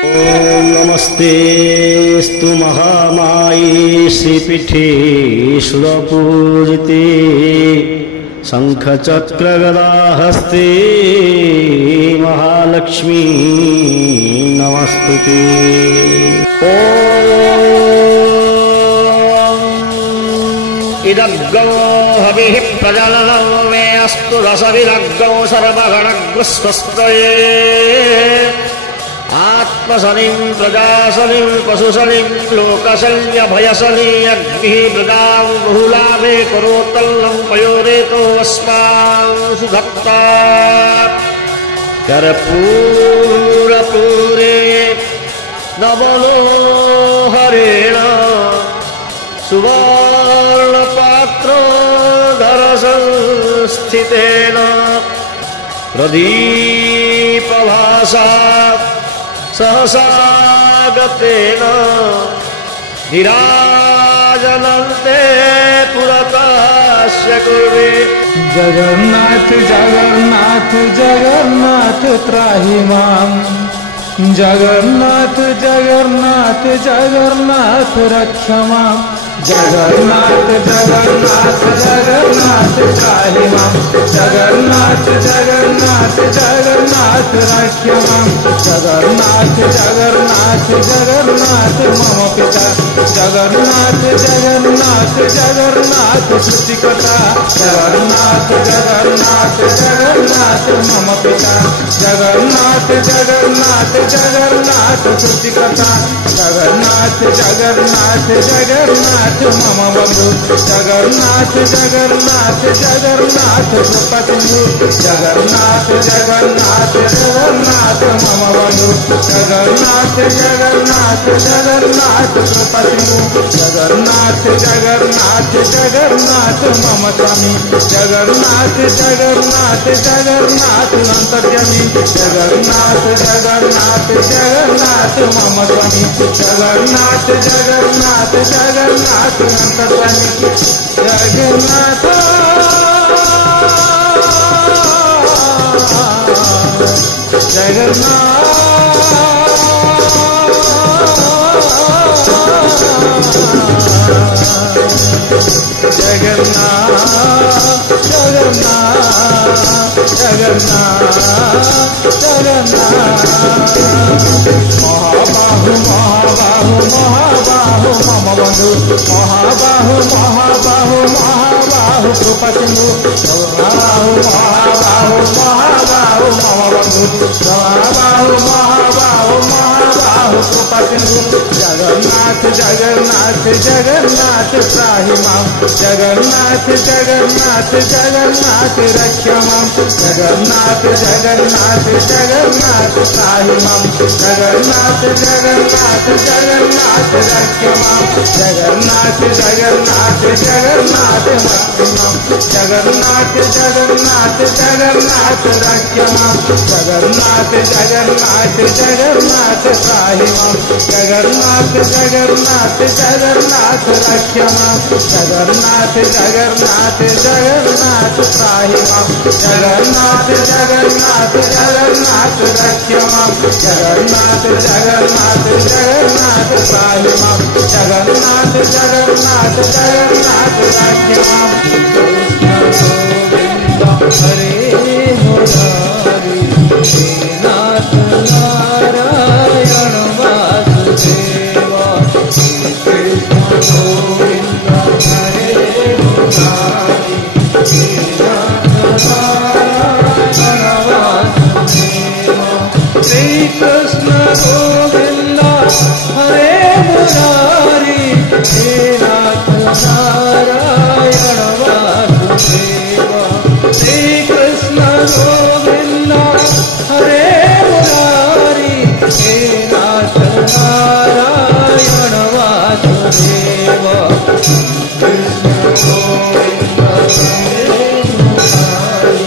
ओम नमस्तेस्तु महामाये श्रीपीठे सुरपूजिते शंखचक्रगदाहस्ते महालक्ष्मी नमस्तुते। ओम इदग्गो हविः प्रजननं मे अस्तु रसविदग्गो सर्वगणग्रस्वस्त्रये आत्मशनिं प्रजाशनिं पशुशनिं लोकशल्यभयशनि अग्निः प्रजां बहुलाभे करोत्तल्लं पयोरेतो अस्मान् सुधत्ता कर्पूरपूरे नवलोहरेण सुवर्णपात्रोदरसंस्थितेन प्रदीपभासा सहसागतेन निराजनन्ते पुरतस्य कुर्वे। जगन्नाथ जगन्नाथ जगन्नाथ त्राहि मां, जगन्नाथ जगन्नाथ जगन्नाथ रक्ष मां, जगन्नाथ जगन्नाथ जगन्नाथ त्राहि मां, जगन्नाथ जगन्नाथ जगन्नाथ रक्ष मां, जगन्नाथ जगन्नाथ जगन्नाथ मम पिता, जगन्नाथ जगन्नाथ जगन्नाथ सृष्टिकर्ता, जगन्नाथ जगन्नाथ जगन्नाथ मम पिता, जगन्नाथ जगन्नाथ जगन्नाथ सृष्टिकर्ता, जगन्नाथ जगन्नाथ जगन्नाथ मम बंधु, जगन्नाथ जगन्नाथ जगन्नाथ सुपतिंदु, जगन्नाथ जगन्नाथ जगन्नाथ मम बंधु, जगन्नाथ जगन्नाथ जगन्नाथ सुपतिंदु, जगन्नाथ जगन्नाथ जगन्नाथ मम स्वामी, जगन्नाथ जगन्नाथ जगन्नाथ अंतर्यामी, जगन्नाथ जगन्नाथ जगन्नाथ मम स्वामी, जगन्नाथ जगन्नाथ जगन्नाथ अंतर्यामी, जगन्नाथ जगन्नाथ जगन्नाथ जगन्नाथ जगन्नाथ महाबाहु महाबाहु महाबाहु मम बंधु, महाबाहु महाबाहु महाबाहु कृपसिंधु, महाबाहु महाबाहु महाबाहु मम बंधु, महाबाहु महाबाहु महाबाहु कृपसिंधु, जगन्नाथ जगन्नाथ जगन्नाथ त्राहि मां, जगन्नाथ जगन्नाथ जगन्नाथ रक्ष मां, जगन्नाथ जगन्नाथ जगन्नाथ त्राहि मां, जगन्नाथ जगन्नाथ जगन्नाथ रक्ष मां, जगन्नाथ जगन्नाथ जगन्नाथ मक्ति मां, जगन्नाथ जगन्नाथ जगन्नाथ रक्ष मां, जगन्नाथ जगन्नाथ जगन्नाथ त्राहि मां, जगन्नाथ जगन्नाथ जगन्नाथ रक्ष मां, जगन्नाथ जगन्नाथ जगन्नाथ त्राहि मां, जगन्नाथ जगन्नाथ जगन्नाथ रक्ष मां, जगन्नाथ जगन्नाथ जगन्नाथ त्राहि मां, जगन्नाथ जगन्नाथ जगन्नाथ रक्ष मां। हरे मुरारी नाथ नारायण वासुदेवा, कृष्ण गोविंद हरे मुरारी नाथ नारायण वासुदेवा, श्री कृष्ण गोविंद हरे मुरारी नाथ नारायण वासुदेवा, श्री कृष्ण गोविंद हरे मुरारी नाथ नारायण वासुदेवा, कृष्ण गोविंद हरे मुरारी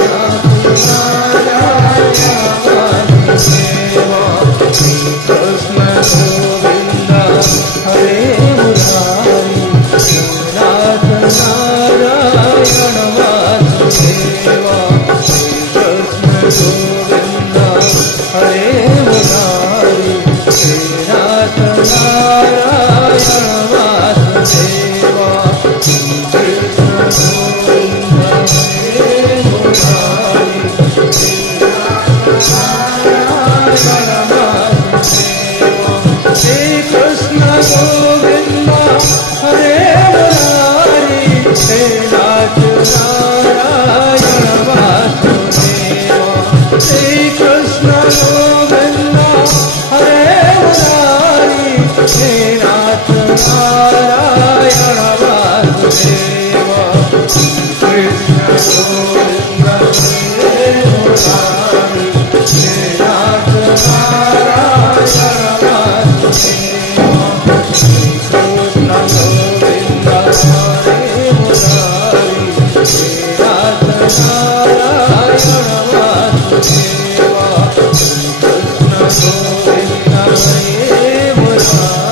नाथ नारायण वासुदेवा। कृष्ण गोविंद हरे मुरारी हे नाथ नारायण वासुदेव कृष्ण गोविंद हरे मुरारी हे नाथ नारायण वासुदेव कृष्ण गोविंद हरे मुरारी हे नाथ नारायण वासुदेव कृष्ण गोविंद हरे मुरारी